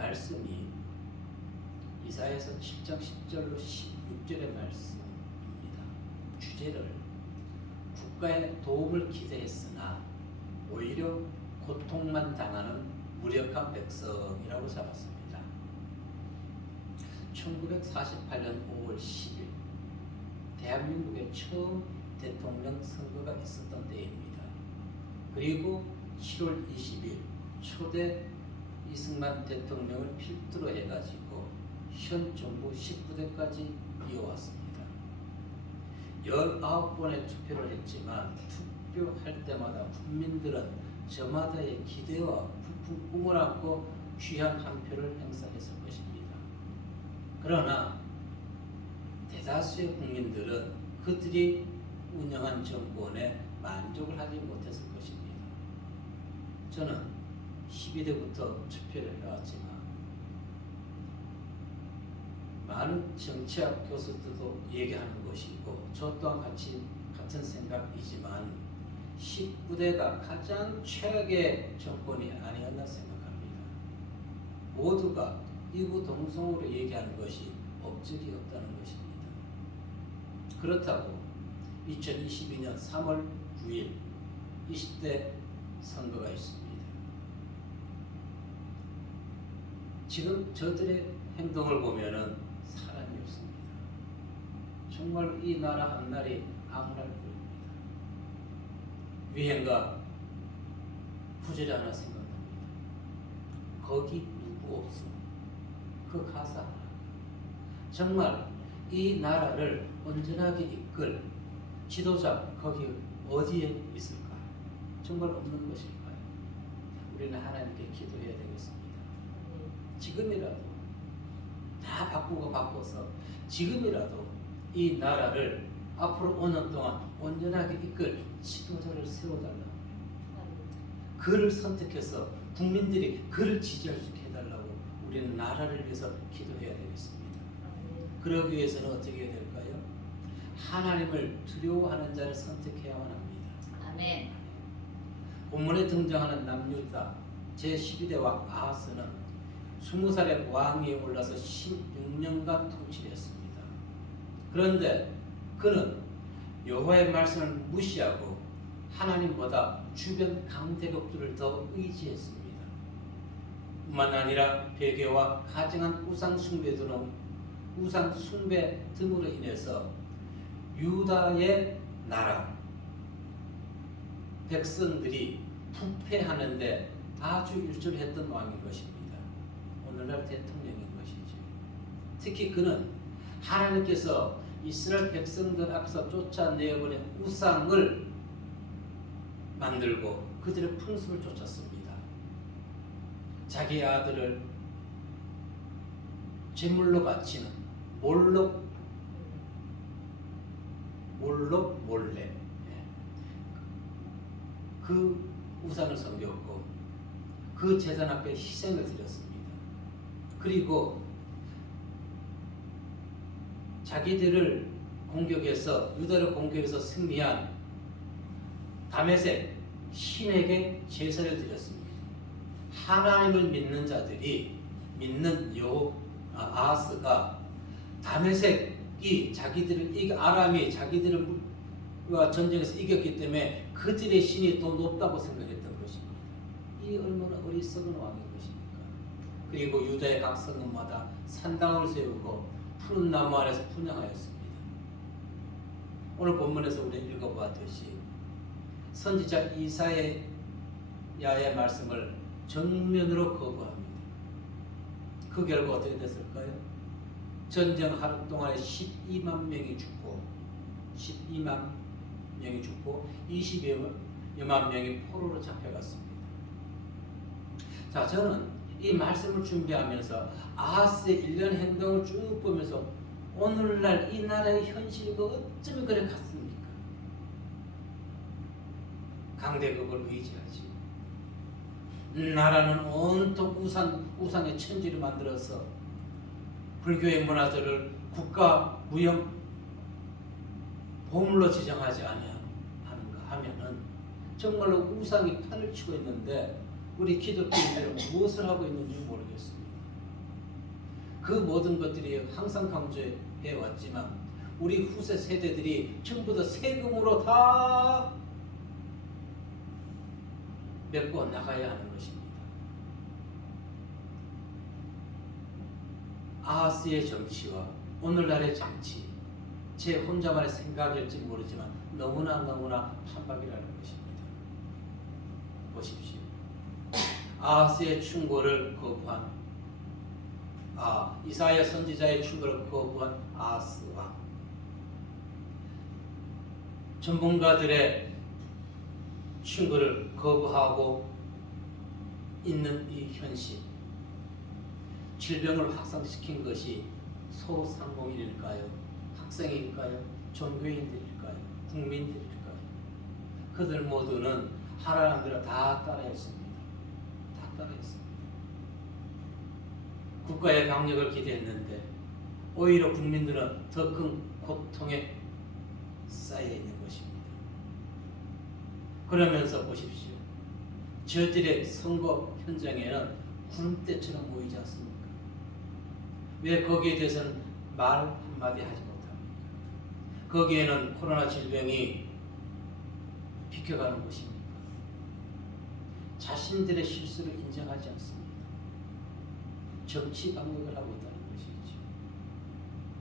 말씀이 이사야서 7장 10절로 16절의 말씀입니다. 주제를 국가의 도움을 기대했으나 오히려 고통만 당하는 무력한 백성이라고 잡았습니다. 1948년 5월 10일 대한민국의 처음 대통령 선거가 있었던 때입니다. 그리고 7월 20일 초대 이승만 대통령을 필두로 해가지고 현 정부 19대까지 이어왔습니다. 19번의 투표를 했지만 투표할 때마다 국민들은 저마다의 기대와 부푼 꿈을 안고 귀한 한 표를 행사했을 것입니다. 그러나 대다수의 국민들은 그들이 운영한 정권에 만족을 하지 못했을 것입니다. 저는 12대부터 투표를 해왔지만 많은 정치학 교수들도 얘기하는 것이고 저 또한 같은 생각이지만 19대가 가장 최악의 정권이 아니었나 생각합니다. 모두가 이구동성으로 얘기하는 것이 업적이 없다는 것입니다. 그렇다고 2022년 3월 9일 20대 선거가 있습니다. 지금 저들의 행동을 보면은 사람이 없습니다. 정말 이 나라 한 날이 암울할 뿐입니다. 위행과 구절이 하나 생각납니다. 거기 누구 없어. 그 가사 하나. 정말 이 나라를 온전하게 이끌 지도자 거기 어디에 있을까요? 정말 없는 것일까요? 우리는 하나님께 기도해야 되겠습니다. 지금이라도 다 바꿔서 지금이라도 이 나라를 앞으로 5년 동안 온전하게 이끌 지도자를 세워달라고 그를 선택해서 국민들이 그를 지지할 수 있게 해달라고 우리는 나라를 위해서 기도해야 되겠습니다. 그러기 위해서는 어떻게 해야 될까요? 하나님을 두려워하는 자를 선택해야만 합니다. 아멘. 본문에 등장하는 남유다 제12대 왕 아하스는 20살에 왕위에 올라서 16년간 통치를 했습니다. 그런데 그는 여호와의 말씀을 무시하고 하나님보다 주변 강대국들을 더 의지했습니다. 뿐만 아니라 배교와 가증한 우상 숭배 등으로 인해서 유다의 나라 백성들이 부패하는데 아주 일조했던 왕인 것입니다. 오늘날 대통령인 것이죠. 특히 그는 하나님께서 이스라엘 백성들 앞에서 쫓아내어버린 우상을 만들고 그들의 풍습을 쫓았습니다. 자기 아들을 제물로 바치는 몰록 몰래 그 우상을 섬겼고 그 제단 앞에 희생을 드렸습니다. 그리고 자기들을 공격해서 유다를 공격해서 승리한 다메섹 신에게 제사를 드렸습니다. 하나님을 믿는 자들이 믿는 아하스가 다메섹이 아람이 자기들과 전쟁에서 이겼기 때문에 그들의 신이 더 높다고 생각했던 것입니다. 이 얼마나 어리석은 왕인 것입니까? 그리고 유다의 각 성읍마다 산당을 세우고 푸른 나무 아래서 분향하였습니다. 오늘 본문에서 우리 읽어보았듯이 선지자 이사야의 말씀을 정면으로 거부합니다. 그 결과 어떻게 됐을까요? 전쟁 하루 동안에 12만 명이 죽고 20여만 명이 포로로 잡혀갔습니다. 자, 저는 이 말씀을 준비하면서 아하스의 일련 행동을 쭉 보면서 오늘날 이 나라의 현실과 어쩌면 그래 같습니까? 강대국을 의지하지. 나라는 온통 우상의 천지를 만들어서 불교의 문화들을 국가 무형 보물로 지정하지 아니하는가 하면은 정말로 우상이 판을 치고 있는데 우리 기독교인들은 무엇을 하고 있는지 모르겠습니다. 그 모든 것들이 항상 강조해 왔지만 우리 후세 세대들이 전부 다 세금으로 다 메꿔 나가야 하는 것입니다. 아하스의 정치와 오늘날의 정치, 제 혼자만의 생각일지 모르지만 너무나 판박이라는 것입니다. 보십시오. 아하스의 충고를 거부한 이사야 선지자의 충고를 거부한 아하스 왕, 전문가들의 충고를 거부하고 있는 이 현실, 질병을 확산시킨 것이 소상공인일까요? 학생일까요? 종교인들일까요? 국민들일까요? 그들 모두는 하나님들을 다 따라했습니다. 다 따라했습니다. 국가의 방역을 기대했는데 오히려 국민들은 더 큰 고통에 쌓여 있는 것입니다. 그러면서 보십시오. 저들의 선거 현장에는 구름대처럼 보이지 않습니까? 왜 거기에 대해서는 말 한마디 하지 못합니까? 거기에는 코로나 질병이 비켜가는 것입니까? 자신들의 실수를 인정하지 않습니다. 정치 방역을 하고 있다는 것이죠.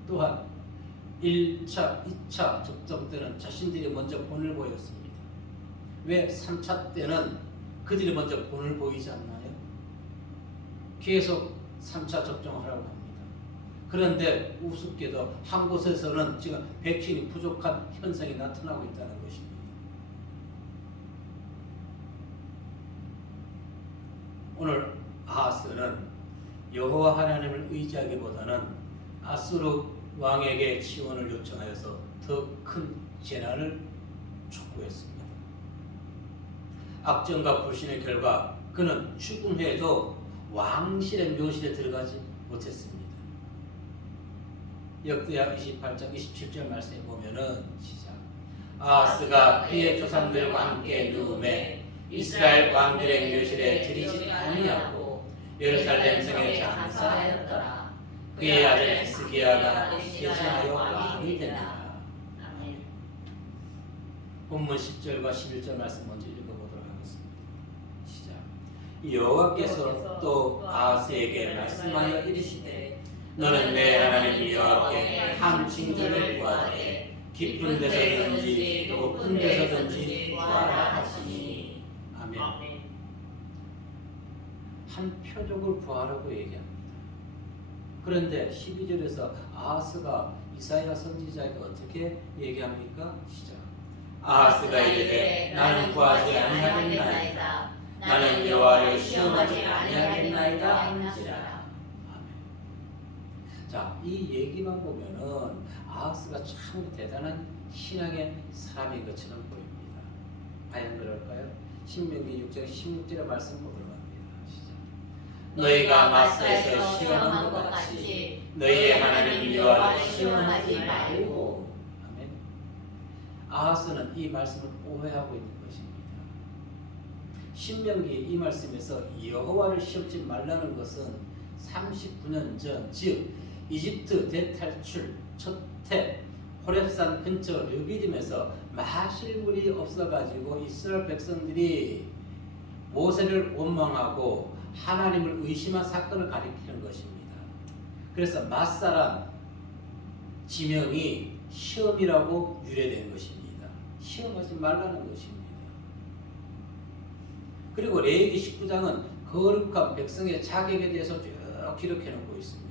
또한 1차, 2차 접종 때는 자신들이 먼저 본을 보였습니다. 왜 3차 때는 그들이 먼저 본을 보이지 않나요? 계속 3차 접종하라고 합니다. 그런데 우습게도 한 곳에서는 지금 백신이 부족한 현상이 나타나고 있다는 것입니다. 오늘 아하스는 여호와 하나님을 의지하기보다는 아수르 왕에게 지원을 요청하여서 더 큰 재난을 촉구했습니다. 악정과 불신의 결과 그는 죽은 후에도 왕실의 묘실에 들어가지 못했습니다. 역대하 28장 27절 말씀에 보면은 시작. 아하스가 그의 조상들과 함께 누움에 이스라엘 왕들의 묘실에 들이지 아니하고 예루살렘 성에 장사하였더라. 그의 아들 히스기야가 대신하여 왕이 되니라. 본문 10절과 11절 말씀 먼저 읽어보도록 하겠습니다. 시작. 여호와께서 또 아하스에게 말씀하여 이르시되 너는 내 하나님 여호와께 한 징조를 구하되 깊은 데서든지 높은 데서든지 구하라 하시니. 아멘. 한 표적을 구하라고 얘기합니다. 그런데 12절에서 아하스가 이사야 선지자에게 어떻게 얘기합니까? 시작. 아하스가 이르되 나는 구하지 아니하겠나이다. 나는 여호와를 시험하지 아니하겠나이다 한지라. 아멘. 자, 이 얘기만 보면은 아하스가 참 대단한 신앙의 사람인 것처럼 보입니다. 과연 그럴까요? 신명기 6장 16절의 말씀 보도록 합니다. 시작. 너희가 마사에서 시험한 것 같이 너희의 하나님 여호와를 시험하지 말고. 아멘. 아하스는 이 말씀을 오해하고 있는 것입니다. 신명기 이 말씀에서 여호와를 시험지 말라는 것은 39년 전, 즉 이집트 대탈출 첫해 호렙산 근처 르비딤에서 마실 물이 없어가지고 이스라엘 백성들이 모세를 원망하고 하나님을 의심한 사건을 가리키는 것입니다. 그래서 마사란 지명이 시험이라고 유래된 것입니다. 시험하지 말라는 것입니다. 그리고 레위기 19장은 거룩한 백성의 자격에 대해서 쭉 기록해 놓고 있습니다.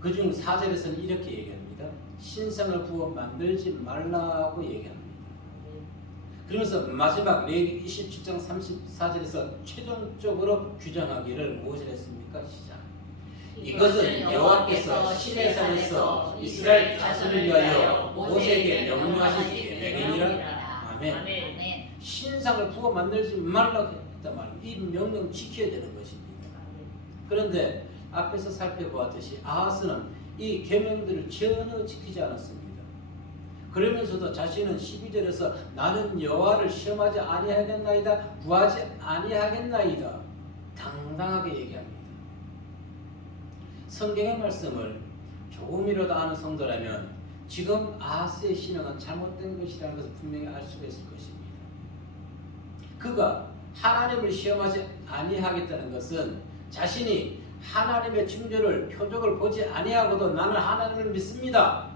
그중 4절에서는 이렇게 얘기합니다. 신상을 부어 만들지 말라고 얘기합니다. 그러면서 마지막 레위기 27장 34절에서 최종적으로 규정하기를 무엇을 했습니까? 시작. 이것은 여호와께서 시내산에서 이스라엘 자손을 위하여 모세에게 명령하신 계명이니라. 아멘. 신상을 부어 만들지 말라고 했단 말이에요. 이 명령 지켜야 되는 것입니다. 그런데 앞에서 살펴보았듯이 아하스는 이 계명들을 전혀 지키지 않았습니다. 그러면서도 자신은 12절에서 나는 여호와를 시험하지 아니하겠나이다, 구하지 아니하겠나이다 당당하게 얘기합니다. 성경의 말씀을 조금이라도 아는 성도라면 지금 아하스의 신앙은 잘못된 것이라는 것을 분명히 알 수가 있을 것입니다. 그가 하나님을 시험하지 아니하겠다는 것은 자신이 하나님의 징조를 표적을 보지 아니하고도 나는 하나님을 믿습니다.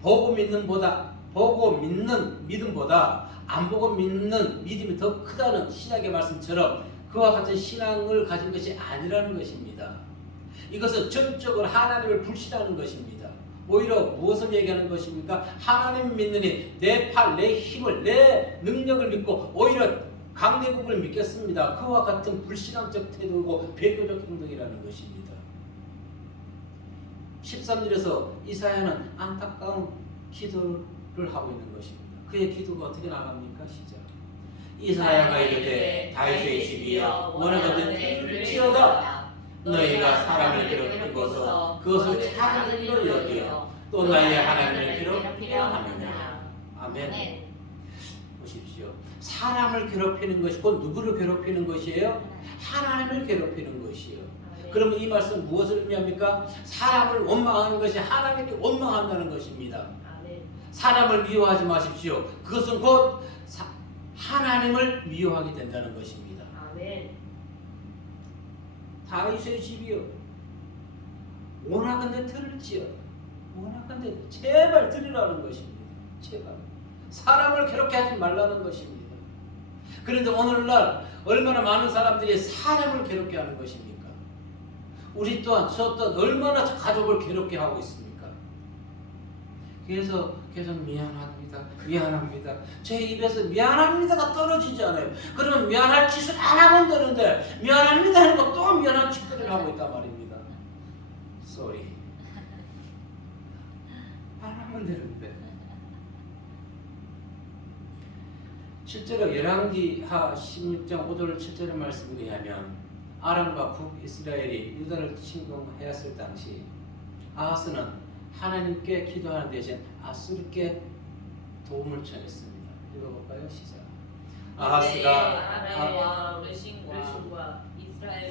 보고 믿는 믿음보다 안 보고 믿는 믿음이 더 크다는 신약의 말씀처럼 그와 같은 신앙을 가진 것이 아니라는 것입니다. 이것은 전적으로 하나님을 불신하는 것입니다. 오히려 무엇을 얘기하는 것입니까? 하나님 믿느니 내 팔, 내 힘을, 내 능력을 믿고 오히려 강대국을 믿겠습니다. 그와 같은 불신앙적 태도고 배교적 행동이라는 것입니다. 13절에서 이사야는 안타까운 기도를 하고 있는 것입니다. 그의 기도가 어떻게 나갑니까? 시작. 이사야가 이르되 다윗의 집이여 원하거든 들을지어다. 너희가 사람을 괴롭히고서 그것을 작은 일로 여기어 또 너희 하나님을 괴롭히려 하느냐. 아멘. 보십시오. 사람을 괴롭히는 것이 곧 누구를 괴롭히는 것이에요? 하나님을 괴롭히는 것이에요. 그러면 이 말씀 무엇을 의미합니까? 사람을 원망하는 것이 하나님께 원망한다는 것입니다. 사람을 미워하지 마십시오. 그것은 곧 하나님을 미워하게 된다는 것입니다. 다윗의 집이여 원하건대 들을지어다. 원하건대 제발 들으라는 것입니다. 제발 사람을 괴롭게 하지 말라는 것입니다. 그런데 오늘날 얼마나 많은 사람들이 사람을 괴롭게 하는 것입니까? 우리 또한 저 또한 얼마나 가족을 괴롭게 하고 있습니까? 그래서 계속 미안합니다. 제 입에서 미안합니다가 떨어지지 않아요. 그러면 미안할 짓을 안 하면 되는데 미안합니다 하는 거 또 미안한 짓들을 하고 있단 말입니다. Sorry. 안 하면 되는데. 실제로 열왕기하 16장 5절 7절의 말씀에 의하면 아람과 북이스라엘이 유다를 침공하였을 당시 아하스는 하나님께 기도하는 대신 아수르께 도움을 청했습니다. 읽어볼까요? 시작. 아하스가 아람과 르신과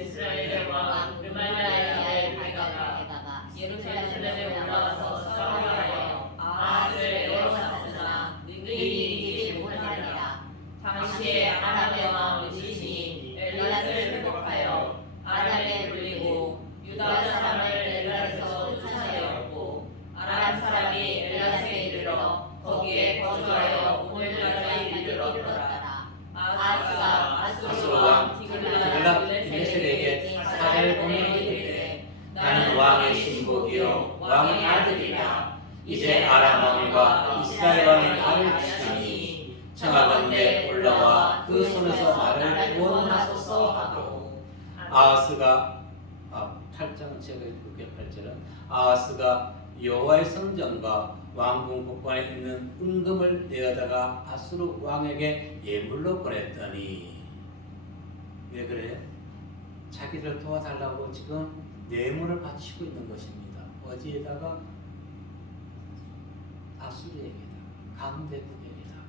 이스라엘의 왕 르말리아의 발가가 예루살렘에 올라와서 싸우려 하여 아하스를 에워쌌으나 능히 이기지 못하니라. 당시에 아람의 왕 르신이 엘랏을 회복하여 아람에 불리고 유다 사람을 엘랏에서 쫓아내었고 아람 사람이 엘랏에 이르러 거기에 거주하여 오늘날까지 이르렀더라. 아하스가 아수르 왕 디글랏피레셀에게 사자를 보내어 이르되 나는 왕의 신복이요 왕의 아들이라. 이제 아람 왕과 이스라엘 왕이 나를 치니 청하건대 올라와 그 손에서 나를 구원하소서 하고 아하스가 8장은 제가 읽을게요. 8절은 아하스가 여호와의 성전과 왕궁 곳간에 있는 은금을 내어다가 아수르 왕에게 예물로 보냈더니 왜 그래요? 자기를 도와달라고 지금 뇌물을 바치고 있는 것입니다. 어디에다가? 아수르에게다가 강대국에게다가.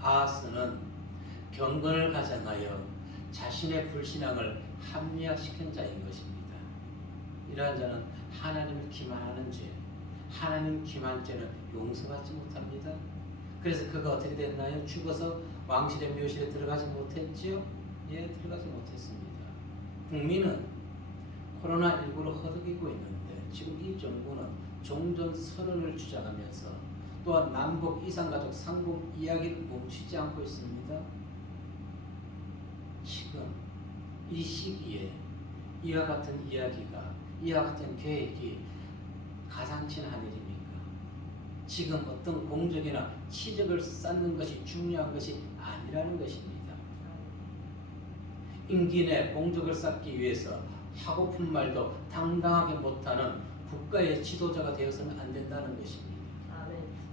아하스는 경건을 가장하여 자신의 불신앙을 합리화시킨 자인 것입니다. 이러한 자는 하나님을 기만하는 죄, 하나님 기만죄는 용서받지 못합니다. 그래서 그가 어떻게 됐나요? 죽어서 왕실의 묘실에 들어가지 못했지요? 예, 들어가지 못했습니다. 국민은 코로나19로 허덕이고 있는데 지금 이 정부는 종전 선언을 주장하면서 또한 남북 이산가족 상봉 이야기를 멈추지 않고 있습니다. 지금 이 시기에 이와 같은 이야기가, 이와 같은 계획이 가상치는 한 일입니까? 지금 어떤 공적이나 치적을 쌓는 것이 중요한 것이 아니라는 것입니다. 임기 내 공적을 쌓기 위해서 하고픈 말도 당당하게 못하는 국가의 지도자가 되어서는 안 된다는 것입니다.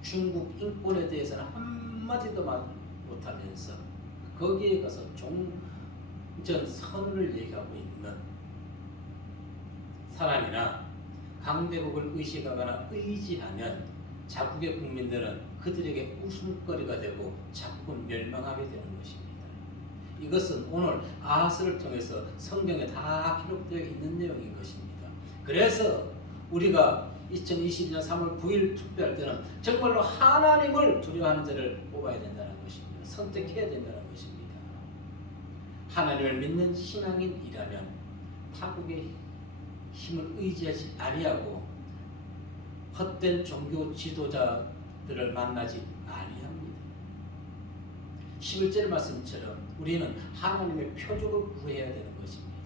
중국 인권에 대해서는 한마디도 말 못하면서 거기에 가서 종전 선언을 얘기하고 있는 사람이나 강대국을 의식하거나 의지하면 자국의 국민들은 그들에게 웃음거리가 되고 자국은 멸망하게 되는 것입니다. 이것은 오늘 아하스를 통해서 성경에 다 기록되어 있는 내용인 것입니다. 그래서 우리가 2022년 3월 9일 투표할 때는 정말로 하나님을 두려워하는 자를 뽑아야 된다는 것입니다. 선택해야 된다는 것입니다. 하나님을 믿는 신앙인이라면 타국의 힘을 의지하지 아니하고 헛된 종교 지도자들을 만나지 아니합니다. 11절 말씀처럼 우리는 하나님의 표적을 구해야 되는 것입니다.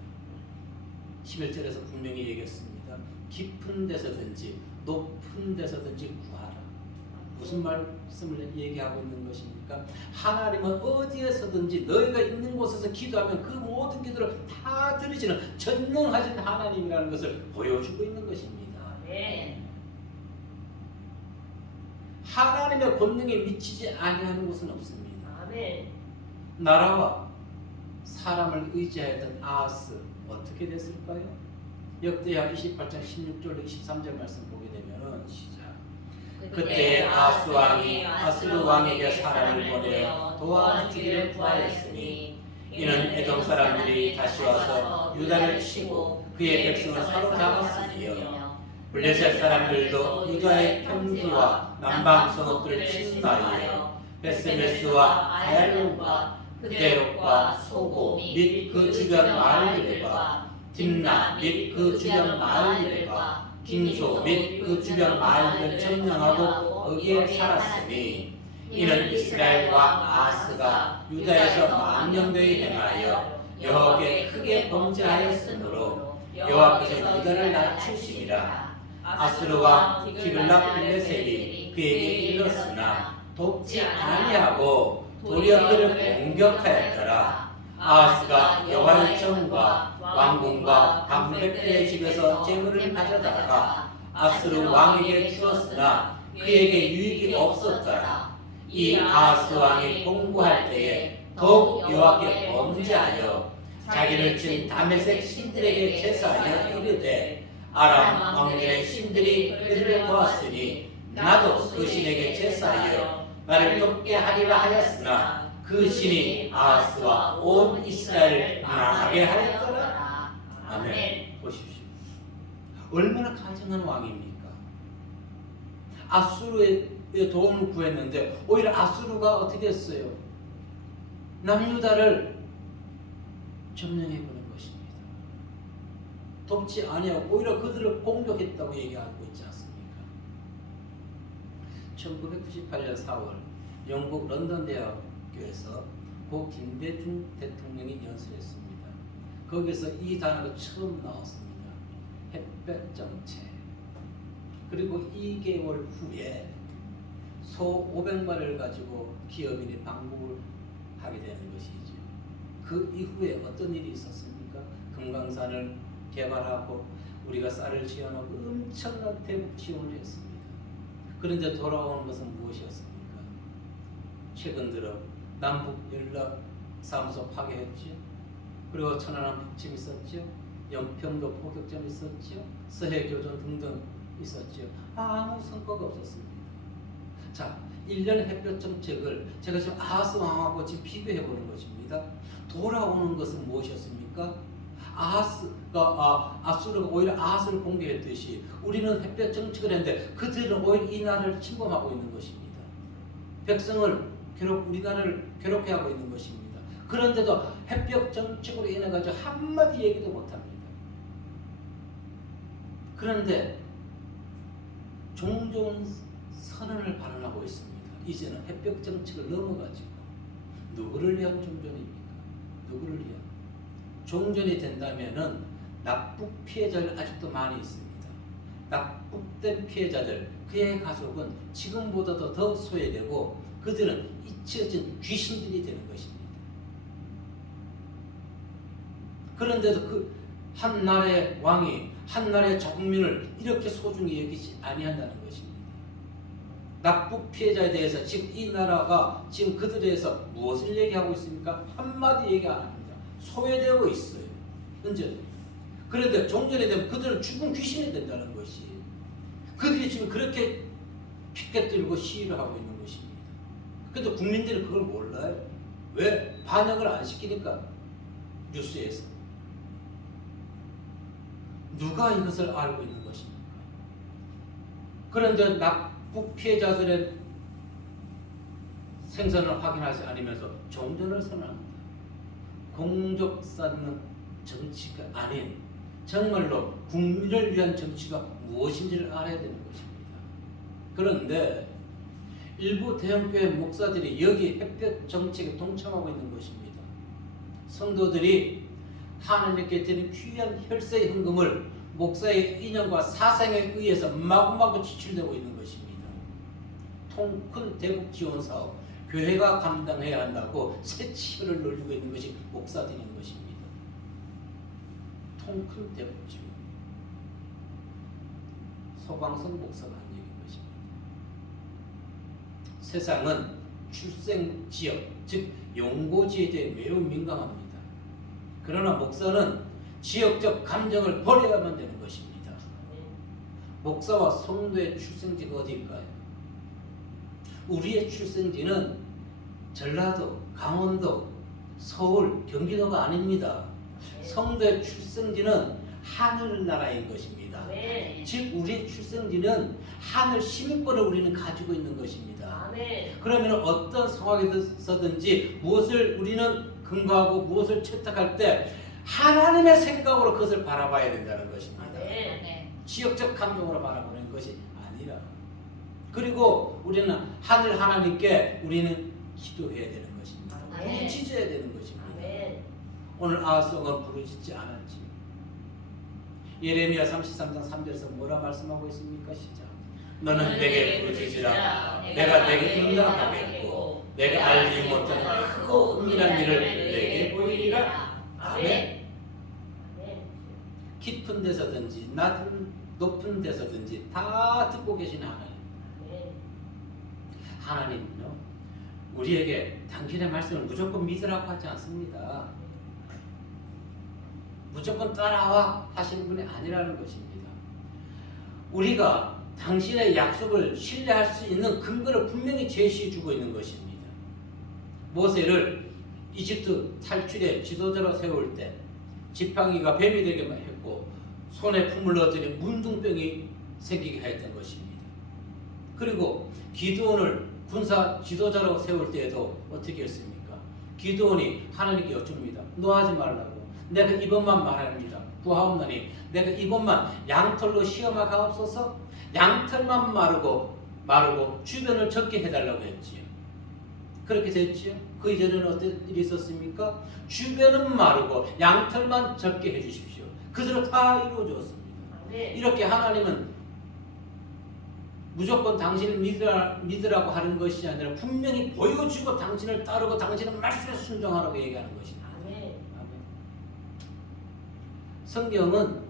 11절에서 분명히 얘기했습니다. 깊은 데서든지 높은 데서든지 구하라. 무슨 말씀을 얘기하고 있는 것입니까? 하나님은 어디에서든지 너희가 있는 곳에서 기도하면 그 모든 기도를 다 들으시는 전능하신 하나님이라는 것을 보여주고 있는 것입니다. 네. 하나님의 권능에 미치지 아니하는 곳은 없습니다. 아멘. 나라와 사람을 의지하였던 아하스 어떻게 됐을까요? 역대하 28장 16절 23절 말씀 보게 되면은 시작. 그때 아하스 왕이 아스루 왕에게 사람을 보내어 도와주기를 구하였으니 이는 에돔 사람들이 다시 와서 유다를 치고 그의 백성을 사로잡았으니요 블레셋 사람들도 유다의 평지와 남방 성읍들을 침노하여 베스메스와 아얄론과 그대롯과 소고 및 그 주변 마을들과 딥나 및 그 주변 마을들과 긴소 및 그 주변 마을들을 점령하고 거기에 살았으니 이는 이스라엘 왕 아하스가 유다에서 망령되이 행하여 여호와께 크게 범죄하였으므로 여호와께서 유다를 낮추시니라. 아스루 왕 디글랏빌레셀이 그에게 이르렀으나 돕지 아니하고 도리어 그를 공격하였더라. 아하스가 여호와의 전과 왕궁과 방백들의 집에서 재물을 가져다가 아스루 왕에게 주었으나 그에게 유익이 없었더라. 이 아하스 왕이 공부할 때에 더욱 여호와께 범죄하여 자기를 친 다메섹 신들에게 제사하여 이르되 아람 왕들의 신들이 그들을 도왔으니 나도 그 신에게 제사하여 나를 돕게 하리라 하였으나 그 신이 아하스와 온 이스라엘을 망하게 하였더라. 아멘. 보십시오. 얼마나 가증한 왕입니까? 아수르의 도움을 구했는데 오히려 아수르가 어떻게 했어요? 남유다를 점령해버린 것입니다. 돕지 아니하고 오히려 그들을 공격했다고 얘기하고 있지 않습니까? 1998년 4월 영국 런던 대학교에서 고 김대중 대통령이 연설했습니다. 거기서 이 단어가 처음 나왔습니다. 햇볕 정책. 그리고 2개월 후에 소 500마리를 가지고 기업인이 방북을 하게 되는 것이죠. 그 이후에 어떤 일이 있었습니까? 금강산을 개발하고 우리가 쌀을 지어놓고 엄청난 대북 지원을 했습니다. 그런데 돌아오는 것은 무엇이었습니까? 최근 들어 남북 연락 사무소 파괴했죠. 그리고 천안함 북침 있었죠. 영평도 포격전 있었죠. 서해 교전 등등 있었죠. 아무 성과가 없었습니다. 자, 1년 햇볕 정책을 제가 지금 아하스 왕하고 지금 비교해 보는 것입니다. 돌아오는 것은 무엇이었습니까? 아수르가 오히려 아하스를 공격했듯이 우리는 햇볕 정책을 했는데 그들은 오히려 이 나라를 침범하고 있는 것입니다. 백성을 우리나라를 괴롭게 하고 있는 것입니다. 그런데도 햇볕 정책으로 인해 가지고 한마디 얘기도 못합니다. 그런데 종종 선언을 발언하고 있습니다. 이제는 햇볕 정책을 넘어가지고 누구를 위한 종전입니까? 누구를 위한? 종전이 된다면은 납북 피해자들 아직도 많이 있습니다. 납북된 피해자들, 그의 가족은 지금보다도 더 소외되고 그들은 잊혀진 귀신들이 되는 것입니다. 그런데도 그 한 나라의 왕이 한 나라의 국민을 이렇게 소중히 여기지 아니한다는 것입니다. 납북 피해자에 대해서 지금 이 나라가 지금 그들에 대해서 무엇을 얘기하고 있습니까? 한마디 얘기 안 합니다. 소외되고 있어요. 현재. 그런데 종전에 되면 그들은 죽은 귀신이 된다는 것이. 그들이 지금 그렇게 피켓 들고 시위를 하고 있는 것입니다. 그런데 국민들이 그걸 몰라요. 왜? 왜 반영을 안 시키니까 뉴스에서 누가 이것을 알고 있는 것입니까? 그런데 납북 피해자들의 생선을 확인하지 않으면서 종전을 선언합니다. 공적 쌓는 정치가 아닌 정말로 국민을 위한 정치가 무엇인지를 알아야 되는 것입니다. 그런데 일부 대형교회 목사들이 여기 햇볕 정책에 동참하고 있는 것입니다. 성도들이 하나님께 드린 귀한 혈세 헌금을 목사의 인연과 사상에 의해서 마구마구 지출되고 있는 것입니다. 통 큰 대북 지원 사업 교회가 감당해야 한다고 새치혈을 놀리고 있는 것이 목사들인 것입니다. 통 큰 대북 지원. 소광선 목사가 한 얘기인 것입니다. 세상은 출생 지역, 즉 용고지에 대해 매우 민감합니다. 그러나 목사는 지역적 감정을 버려야만 되는 것입니다. 목사와 성도의 출생지가 어디일까요? 우리의 출생지는 전라도, 강원도, 서울, 경기도가 아닙니다. 성도의 출생지는 하늘나라인 것입니다. 즉 우리의 출생지는 하늘 시민권을 우리는 가지고 있는 것입니다. 그러면 어떤 상황에서든지 무엇을 우리는 근거하고 무엇을 채택할 때 하나님의 생각으로 그것을 바라봐야 된다는 것입니다. 지역적 감정으로 바라보는 것이 아니라. 그리고 우리는 하늘 하나님께 우리는 기도해야 되는 것입니다. 부르짖어야 되는 것입니다. 오늘 아하송은 부르짖지 않았지요. 예레미야 33장 3절에서 뭐라 말씀하고 있습니까? 시작. 너는 내게 부르짖으라. 내가 내게 응답하겠고 내가 알지 못하는 크고 은밀한 일을 내게 보이리라. 아멘. 깊은 데서든지 높은 데서든지 다 듣고 계신 하나님. 하나님은요 우리에게 당신의 말씀을 무조건 믿으라고 하지 않습니다. 무조건 따라와 하시는 분이 아니라는 것입니다. 우리가 당신의 약속을 신뢰할 수 있는 근거를 분명히 제시해 주고 있는 것입니다. 모세를 이집트 탈출의 지도자로 세울 때 지팡이가 뱀이 되게만 했고 손에 품을 넣었더니 문둥병이 생기게 했던 것입니다. 그리고 기드온을 군사 지도자로 세울 때에도 어떻게 했습니까? 기드온이 하나님께 여쭙니다. 너 하지 말라고. 내가 이번만 말합니다. 구하옵나니 내가 이번만 양털로 시험하게 하옵소서. 양털만 마르고 주변을 적게 해달라고 했지요. 그렇게 됐지요. 그 이전에는 어떤 일이 있었습니까? 주변은 마르고 양털만 적게 해주십시오. 그대로 다 이루어졌습니다. 이렇게 하나님은 무조건 당신을 믿으라고 하는 것이 아니라 분명히 보여주고 당신을 따르고 당신의 말씀에 순종하라고 얘기하는 것입니다. 아멘. 성경은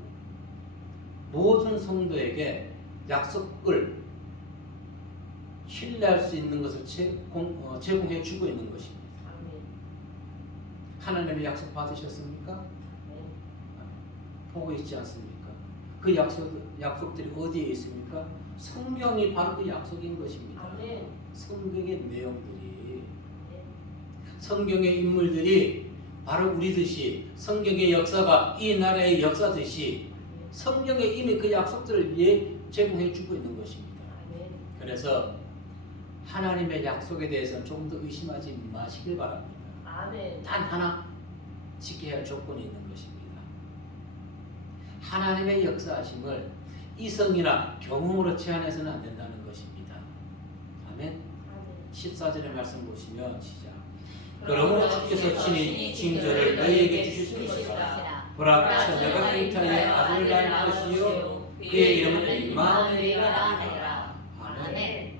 모든 성도에게 약속을 신뢰할 수 있는 것을 제공해 주고 있는 것입니다. 하나님의 약속 받으셨습니까? 보고 있지 않습니까? 그 약속들이 어디에 있습니까? 성경이 바로 그 약속인 것입니다. 성경의 내용들이, 성경의 인물들이 바로 우리듯이 성경의 역사가 이 나라의 역사듯이 성경에 이미 그 약속들을 제공해 주고 있는 것입니다. 그래서 하나님의 약속에 대해서는 조금 더 의심하지 마시길 바랍니다. 단 하나 지켜야 할 조건이 있는 것입니다. 하나님의 역사하심을 이성이나 경험으로 제한해서는 안 된다는 것입니다. 아멘. 14절의 말씀 보시면 시작. 그러므로 주께서 친히 징조를 너희에게 주실 것이라. 보라, 처녀가 잉태하여 아들을 낳을 것이요 그의 이름은 임마누엘이라 하리라. 아멘.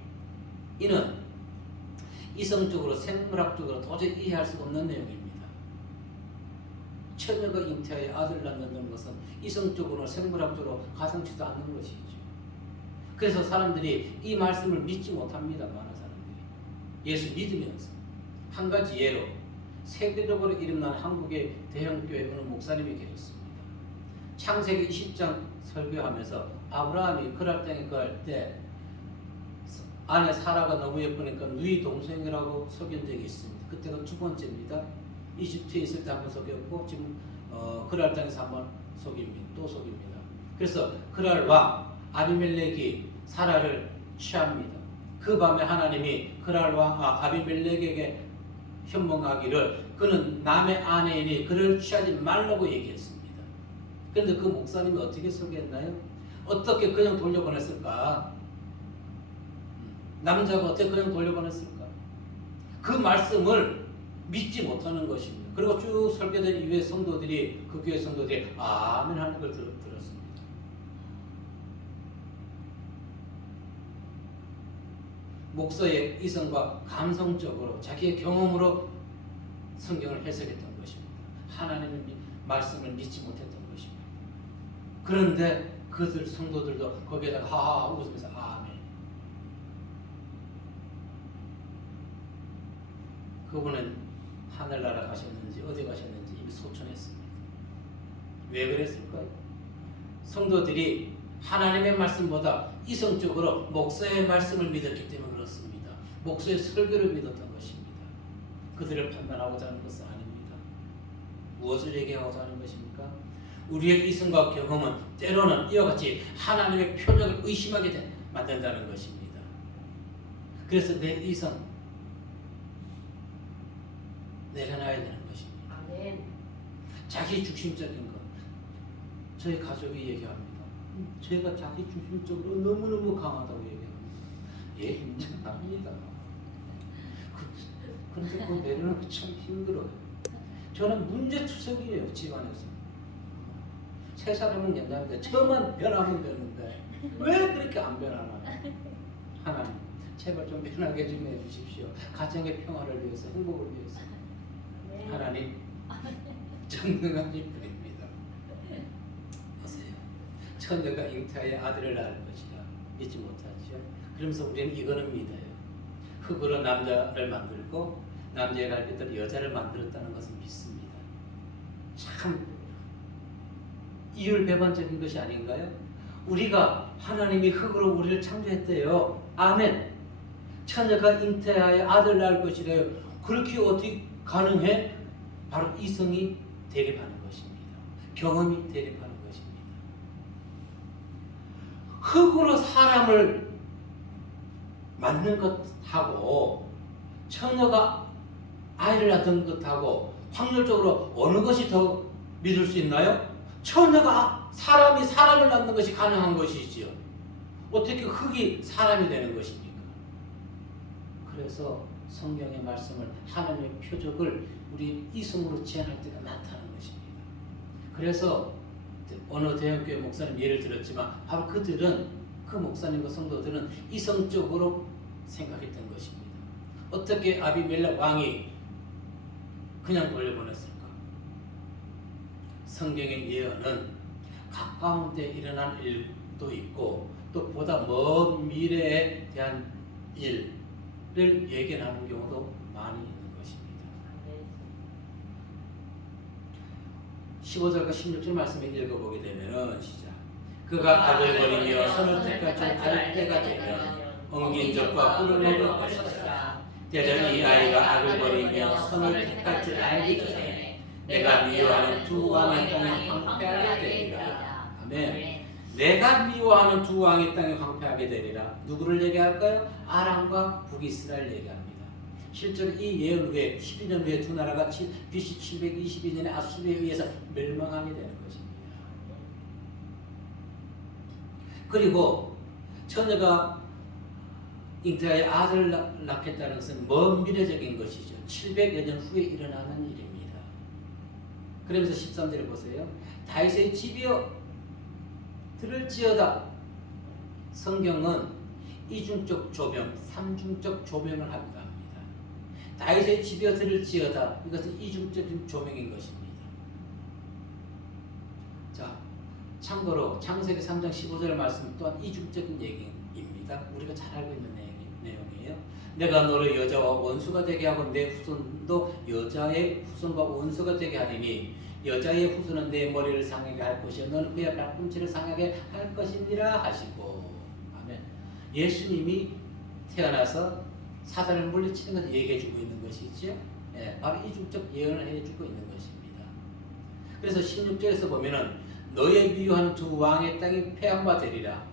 이는 이성적으로 생물학적으로 도저히 이해할 수 없는 내용입니다. 처녀가 잉태하여 아들을 낳는다는 것은 이성적으로 생물학적으로 가상치도 않는 것이죠. 그래서 사람들이 이 말씀을 믿지 못합니다. 많은 사람들이 예수 믿으면서. 한 가지 예로 세계적으로 이름난 한국의 대형교회 어느 목사님이 계셨습니다. 창세기 20장 설교하면서 아브라함이 그랄 땅에 거할 때 아내 사라가 너무 예쁘니까 누이 동생이라고 속인 적이 있습니다. 그때가 두 번째입니다. 이집트에 있을 때 한 번 속였고 지금 그랄 땅에서 한 번 속입니다. 또 속입니다. 그래서 그랄 왕 아비멜렉이 사라를 취합니다. 그 밤에 하나님이 그랄 왕 아비멜렉에게 현몽하기를 그는 남의 아내이니 그를 취하지 말라고 얘기했습니다. 그런데 그 목사님이 어떻게 소개했나요? 어떻게 그냥 돌려보냈을까? 남자가 어떻게 그냥 돌려보냈을까? 그 말씀을 믿지 못하는 것입니다. 그리고 쭉 설교된 이후에 성도들이 그 교회 성도들이 아멘 하는 걸 들었습니다. 목사의 이성과 감성적으로 자기의 경험으로 성경을 해석했던 것입니다. 하나님의 말씀을 믿지 못했던 것입니다. 그런데 그들 성도들도 거기에다가 하하 웃으면서 아멘. 그분은 하늘나라 가셨는지 어디 가셨는지 이미 소천했습니다. 왜 그랬을까요? 성도들이 하나님의 말씀보다 이성적으로 목사의 말씀을 믿었기 때문에 그렇습니다. 목사의 설교를 믿었던 것입니다. 그들을 판단하고자 하는 것은 아닙니다. 무엇을 얘기하고자 하는 것입니까? 우리의 이성과 경험은 때로는 이와 같이 하나님의 표적을 의심하게 만든다는 것입니다. 그래서 내 이성 내려놔야 되는 것입니다. 아멘. 자기 중심적인 것. 저희 가족이 얘기합니다. 제가 자기 중심적으로 너무너무 강하다고 얘기합니다. 예, 인정합니다. 그런데 그거 내려놓기 참 힘들어요. 저는 문제투석이에요, 집안에서. 세 사람은 괜찮은데 저만 변하면 되는데 왜 그렇게 안 변하나? 하나님, 제발 좀 변하게 좀 해주십시오. 가정의 평화를 위해서, 행복을 위해서. 네. 하나님, 전능하신 분입니다. 보세요. 처녀가 잉태하여 아들을 낳을 것이라 믿지 못하죠. 그러면서 우리는 이거는 믿어요. 흙으로 남자를 만들고 남자의 갈빗대로 여자를 만들었다는 것은 믿습니다. 참 이율배반적인 것이 아닌가요? 우리가 하나님이 흙으로 우리를 창조했대요. 아멘. 처녀가 잉태하여 아들 낳을 것이래요. 그렇게 어떻게 가능해? 바로 이성이 대립하는 것입니다. 경험이 대립하는 것입니다. 흙으로 사람을 만든 것하고 처녀가 아이를 낳던 것하고 확률적으로 어느 것이 더 믿을 수 있나요? 처녀가 사람이 사람을 낳는 것이 가능한 것이지요. 어떻게 흙이 사람이 되는 것입니까? 그래서 성경의 말씀을 하나님의 표적을 우리 이성으로 제한할 때가 많다는 것입니다. 그래서 어느 대형교회 목사님 예를 들었지만 바로 그들은 그 목사님과 성도들은 이성적으로 생각했던 것입니다. 어떻게 아비멜렉 왕이 그냥 돌려보냈을까? 성경의 예언은 가까운 데 일어난 일도 있고 또 보다 먼 미래에 대한 일을 예견하는 경우도 많이 있는 것입니다. 15절과 16절 말씀을 읽어보게 되면은 시작. 그가 악을 버리며 선을 택할 줄 알 때가 되면 엉긴 적과 꿀을 먹을 것이다. 대저 이 아이가 악을 버리며 선을 택할 줄 알기 전에 내가 미워하는 두 왕의 땅에 황폐하게 되리라. 아멘. 내가 미워하는 두 왕의 땅에 황폐하게 되리라. 누구를 얘기할까요? 아람과 북이스라엘 얘기합니다. 실제로 이 예언 후에 12년 후에 두 나라가 BC 722년에 아수르에 의해서 멸망하게 되는 것입니다. 그리고 처녀가 잉태하여 아들을 낳겠다는 것은 먼 미래적인 것이죠. 700여 년 후에 일어나는 일입니다. 그러면서 13절을 보세요. 다윗의 집이여 들을지어다. 성경은 이중적 조명, 삼중적 조명을 합니다. 다윗의 집이여 들을지어다. 이것은 이중적인 조명인 것입니다. 자, 참고로 창세기 3장 15절 말씀 또한 이중적인 얘기입니다. 우리가 잘 알고 있는 내용이에요. 내가 너를 여자와 원수가 되게 하고 내 후손도 여자의 후손과 원수가 되게 하리니 여자의 후손은 내 머리를 상하게 할 것이요 너는 그의 발꿈치를 상하게 할 것이니라 하시고. 아멘. 예수님이 태어나서 사단을 물리치는 것을 얘기해 주고 있는 것이죠. 바로 이중적 예언을 해주고 있는 것입니다. 그래서 16절에서 보면은 너의 비유하는 두 왕의 땅이 패양바 되리라.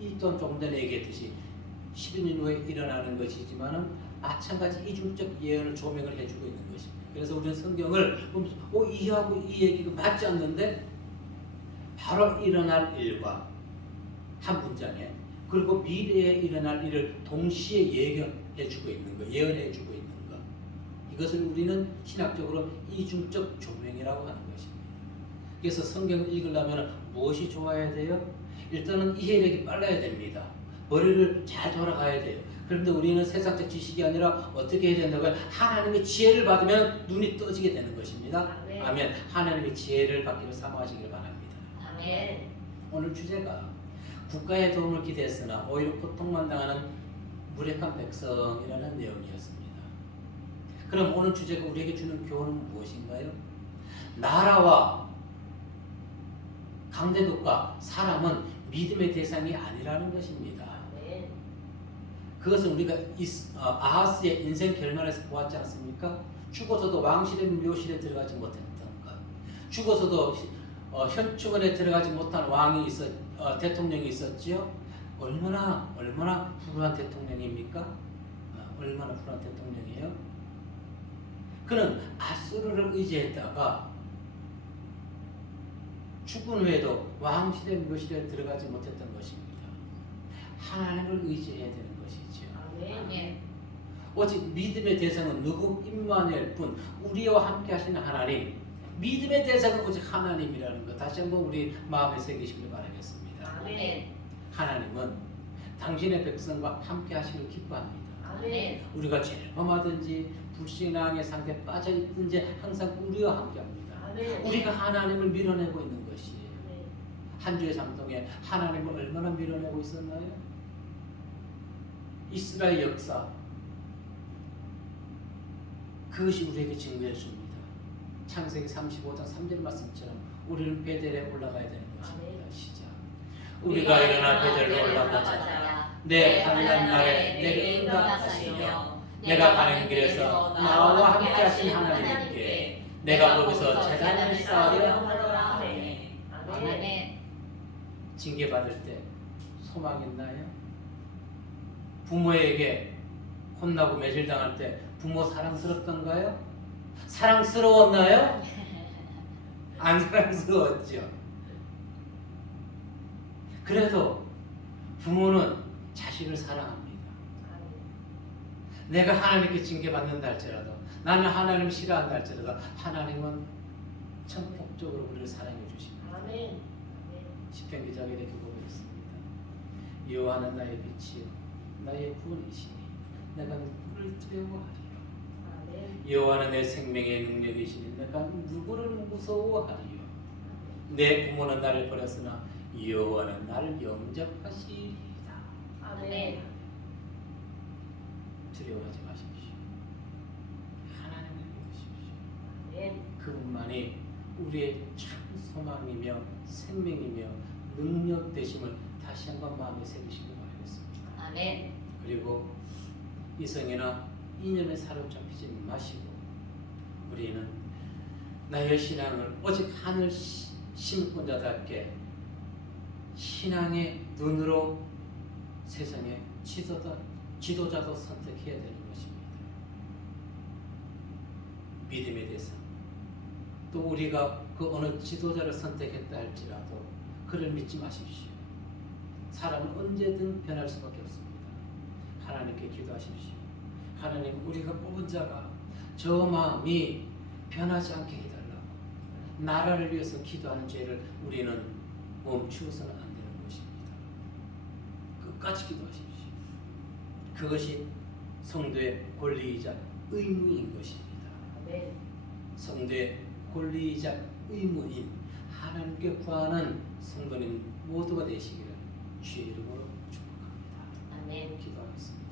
이 또한 조금 전에 얘기했듯이 12년 후에 일어나는 것이지만은 마찬가지 이중적 예언을 조명을 해주고 있는 것입니다. 그래서 우리는 성경을 보면서 이하고 이 얘기가 맞지 않는데 바로 일어날 일과 한 문장에 그리고 미래에 일어날 일을 동시에 예견해주고 있는 것, 예언해주고 있는 것. 이것을 우리는 신학적으로 이중적 조명이라고 하는 것입니다. 그래서 성경을 읽으려면 무엇이 좋아야 돼요? 일단은 이해력이 빨라야 됩니다. 머리를 잘 돌아가야 돼요. 그런데 우리는 세상적 지식이 아니라 어떻게 해야 된다고요? 하나님의 지혜를 받으면 눈이 떠지게 되는 것입니다. 아멘. 아멘. 하나님의 지혜를 받기를 사모하시기를 바랍니다. 아멘. 오늘 주제가 국가의 도움을 기대했으나 오히려 고통만 당하는 무력한 백성이라는 내용이었습니다. 그럼 오늘 주제가 우리에게 주는 교훈은 무엇인가요? 나라와 강대국가, 사람은 믿음의 대상이 아니라는 것입니다. 아멘. 그것은 우리가 아하스의 인생 결말에서 보았지 않습니까? 죽어서도 왕실의 묘실에 들어가지 못했던 것, 죽어서도 현충원에 들어가지 못한 대통령이 있었지요. 얼마나 불우한 대통령입니까? 얼마나 불우한 대통령이에요? 그는 아수르를 의지했다가 죽은 후에도 왕실의 묘실에 들어가지 못했던 것입니다. 하나님을 의지해야 되는 것이지요. 아멘. 오직 믿음의 대상은 누구? 임마누엘 뿐, 우리와 함께 하시는 하나님. 믿음의 대상은 오직 하나님이라는 것 다시 한번 우리 마음에 새기시길 바라겠습니다. 아멘. 하나님은 당신의 백성과 함께 하시길 기뻐합니다. 아멘. 우리가 죄를 범하든지 불신앙의 상태에 빠져있든지 항상 우리와 함께합니다. 아멘. 우리가 하나님을 밀어내고 있는 것이에요. 아멘. 한 주의 삶 동에 하나님을 얼마나 밀어내고 있었나요? 이스라엘 역사 그것이 우리에게 증거해 줍니다. 창세기 35장 3절 말씀처럼 우리는 베델에 올라가야 되는 것입니다. 시작. 우리가 일어나 베델로 올라가자. 내 환난 날에 내게 응답하시며 내가 가는 길에서 나와 함께 하신 하나님께 내가 거기서 제단을 쌓으려 하노라. 아멘. 아멘. 징계받을 때 소망 있나요? 부모에게 혼나고 매질당할 때 부모 사랑스럽던가요? 사랑스러웠나요? 안 사랑스러웠죠. 그래도 부모는 자식을 사랑합니다. 내가 하나님께 징계받는다 할지라도, 나는 하나님 싫어한다 할지라도 하나님은 전폭적으로 우리를 사랑해 주십니다. 아멘. 시편 기자가 이렇게 보고 있습니다. 여호와는 나의 빛이요 나의 구원이시니 내가 누구를 두려워하리요. 여호와는 내 생명의 능력이시니 내가 누구를 무서워하리요. 내 부모는 나를 버렸으나 여호와는 나를 영접하시리이다. 아멘. 두려워하지 마십시오. 하나님을 믿으십시오. 아멘. 그분만이 우리의 참 소망이며 생명이며 능력 되심을 다시 한번 마음에 새기시기 바라겠습니다. 아멘. 그리고 이성이나 이념에 사로잡히지 마시고 우리는 나의 신앙을 오직 하늘 심권자답게 신앙의 눈으로 세상의 지도자도 선택해야 되는 것입니다. 믿음의 대상. 또 우리가 그 어느 지도자를 선택했다 할지라도 그를 믿지 마십시오. 사람은 언제든 변할 수밖에 없습니다. 하나님께 기도하십시오. 하나님, 우리가 뽑은 자가 저 마음이 변하지 않게 해달라고. 나라를 위해서 기도하는 죄를 우리는 멈추어서는 안 되는 것입니다. 끝까지 기도하십시오. 그것이 성도의 권리이자 의무인 것입니다. 아멘. 성도의 권리이자 의무인 하나님께 구하는 성도님 모두가 되시기를 주의 이름으로 축복합니다. 아멘. 기도하겠습니다.